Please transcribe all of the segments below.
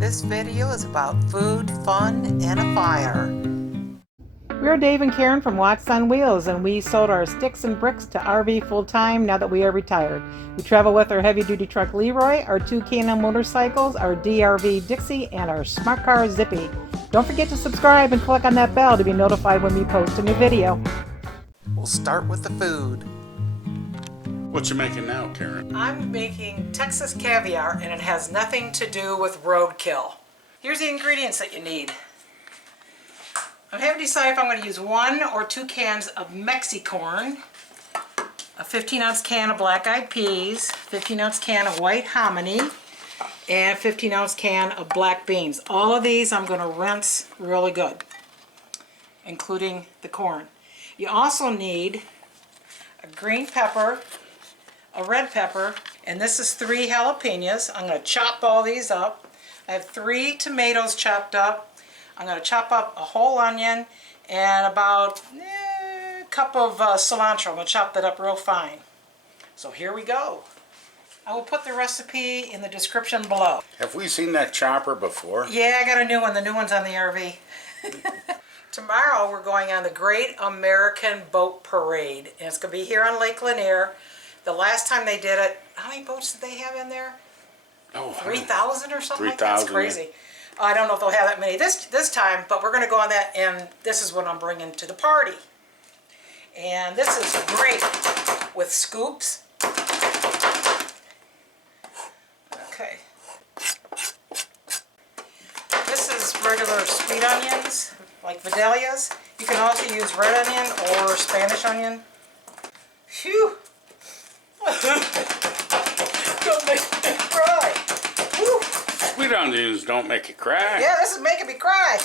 This video is about food, fun, and a fire. We're Dave and Karen from Watts on Wheels, and we sold our sticks and bricks to RV full-time now that we are retired. We travel with our heavy-duty truck Leroy, our two K&N motorcycles, our DRV Dixie, and our smart car Zippy. Don't forget to subscribe and click on that bell to be notified when we post a new video. We'll start with the food. What you making now, Karen? I'm making Texas Caviar, and it has nothing to do with roadkill. Here's the ingredients that you need. I'm having to decide if I'm going to use 1 or 2 cans of Mexi-Corn, a 15-ounce can of black-eyed peas, 15-ounce can of white hominy, and a 15-ounce can of black beans. All of these I'm going to rinse really good, including the corn. You also need a green pepper, a red pepper, and this is 3 jalapenos. I'm going to chop all these up. I have 3 tomatoes chopped up. I'm going to chop up a whole onion and about a cup of cilantro. I'm going to chop that up real fine. So here we go. I will put the recipe in the description below. Have we seen that chopper before? Yeah, I got a new one. The new one's on the RV. Tomorrow we're going on the Great American Boat Parade, and it's going to be here on Lake Lanier. The last time they did it, how many boats did they have in there? Oh, 3,000 or something like that? That's 3,000, crazy. yeah. I don't know if they'll have that many this time, but we're going to go on that, and this is what I'm bringing to the party. And this is great with scoops. Okay. This is regular sweet onions, like Vidalias. You can also use red onion or Spanish onion. Phew! Don't make me cry. Whew. Sweet onions don't make you cry. Yeah, this is making me cry.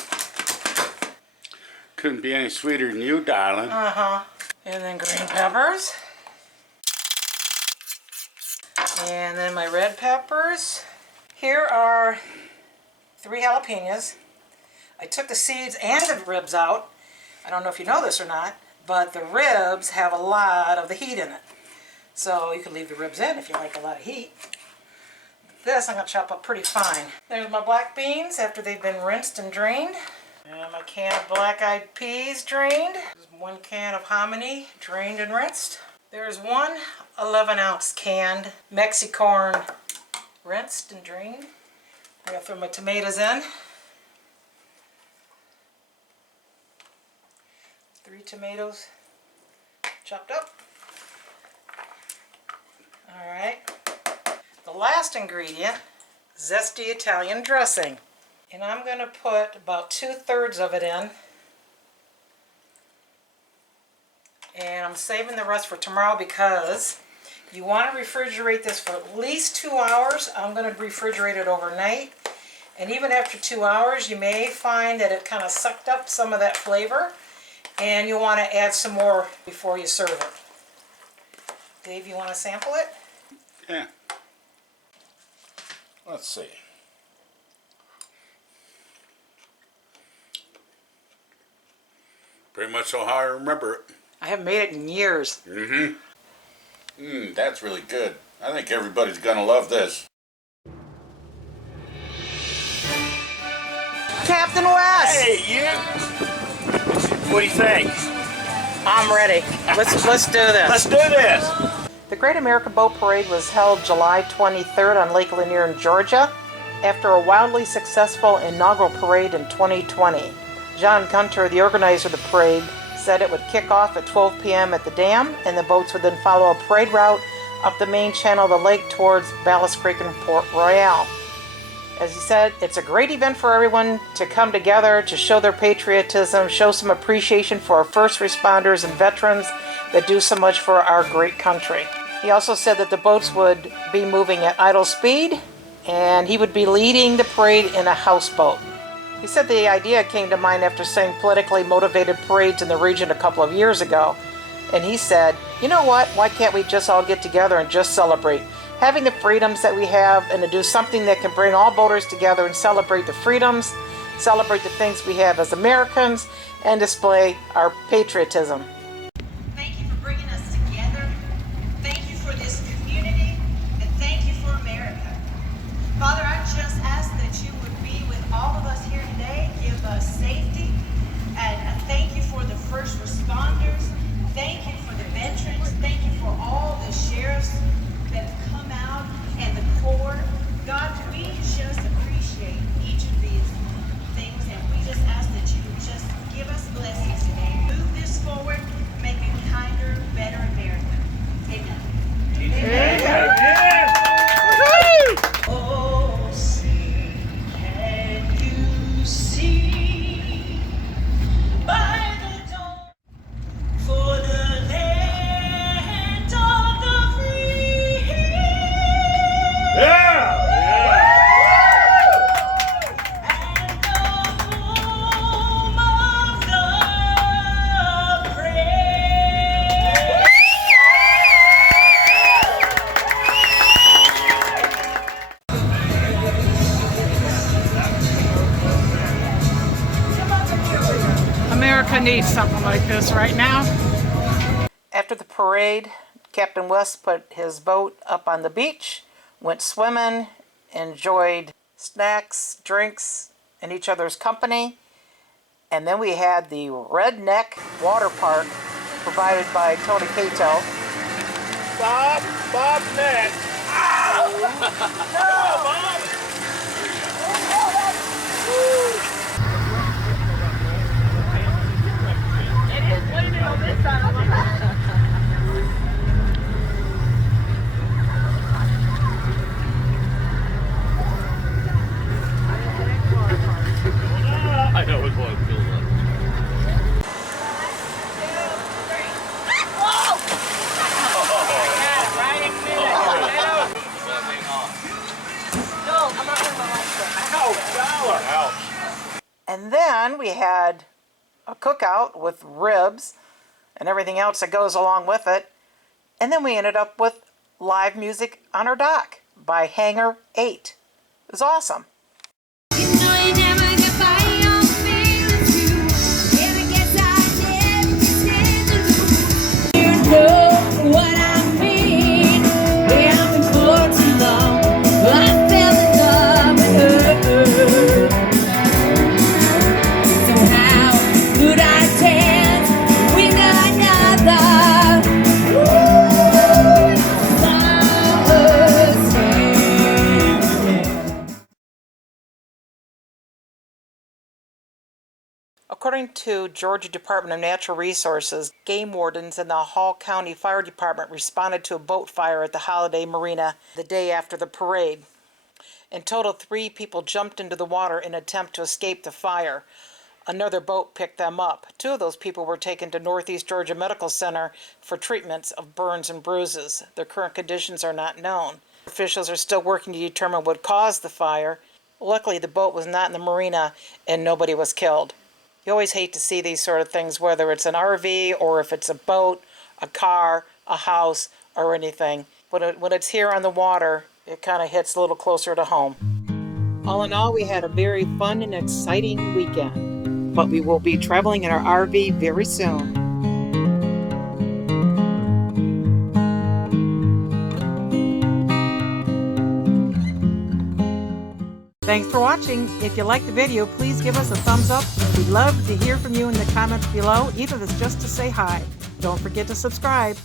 Couldn't be any sweeter than you, darling. Uh-huh. And then green peppers. And then my red peppers. Here are 3 jalapenos. I took the seeds and the ribs out. I don't know if you know this or not, but the ribs have a lot of the heat in it. So you can leave the ribs in if you like a lot of heat. This I'm going to chop up pretty fine. There's my black beans after they've been rinsed and drained. And my can of black-eyed peas drained. There's 1 can of hominy drained and rinsed. There's 1 11-ounce canned Mexi-Corn rinsed and drained. I'm going to throw my tomatoes in. 3 tomatoes chopped up. Alright. The last ingredient, zesty Italian dressing. And I'm going to put about 2/3 of it in. And I'm saving the rest for tomorrow because you want to refrigerate this for at least 2 hours. I'm going to refrigerate it overnight. And even after 2 hours, you may find that it kind of sucked up some of that flavor. And you'll want to add some more before you serve it. Dave, you want to sample it? Yeah. Let's see. Pretty much so how I remember it. I haven't made it in years. That's really good. I think everybody's gonna love this. Captain West! Hey, you! What do you think? I'm ready. Let's do this. Let's do this! The Great American Boat Parade was held July 23rd on Lake Lanier in Georgia after a wildly successful inaugural parade in 2020. John Gunter, the organizer of the parade, said it would kick off at 12 p.m. at the dam, and the boats would then follow a parade route up the main channel of the lake towards Ballast Creek and Port Royal. As he said, it's a great event for everyone to come together to show their patriotism, show some appreciation for our first responders and veterans that do so much for our great country. He also said that the boats would be moving at idle speed, and he would be leading the parade in a houseboat. He said the idea came to mind after seeing politically motivated parades in the region a couple of years ago. And he said, you know what, why can't we just all get together and just celebrate? Having the freedoms that we have, and to do something that can bring all boaters together and celebrate the freedoms, celebrate the things we have as Americans, and display our patriotism. Thank you for bringing us together. Thank you for this community, and thank you for America. Father, I just ask that you would be couldn't eat something like this right now. After the parade, Captain West put his boat up on the beach, went swimming, enjoyed snacks, drinks, and each other's company. And then we had the Redneck Water Park provided by Tony Cato. Bob's next. No, Bob! I know which one it feels like. And then we had a cookout with ribs and everything else that goes along with it. And then we ended up with live music on our dock by Hangar 8. It was awesome. According to Georgia Department of Natural Resources, game wardens and the Hall County Fire Department responded to a boat fire at the Holiday Marina the day after the parade. In total, 3 people jumped into the water in an attempt to escape the fire. Another boat picked them up. 2 of those people were taken to Northeast Georgia Medical Center for treatments of burns and bruises. Their current conditions are not known. Officials are still working to determine what caused the fire. Luckily, the boat was not in the marina and nobody was killed. You always hate to see these sort of things, whether it's an RV or if it's a boat, a car, a house, or anything. When it's here on the water, it kind of hits a little closer to home. All in all, we had a very fun and exciting weekend, but we will be traveling in our RV very soon. Thanks for watching. If you liked the video, please give us a thumbs up. We'd love to hear from you in the comments below, even if it's just to say hi. Don't forget to subscribe.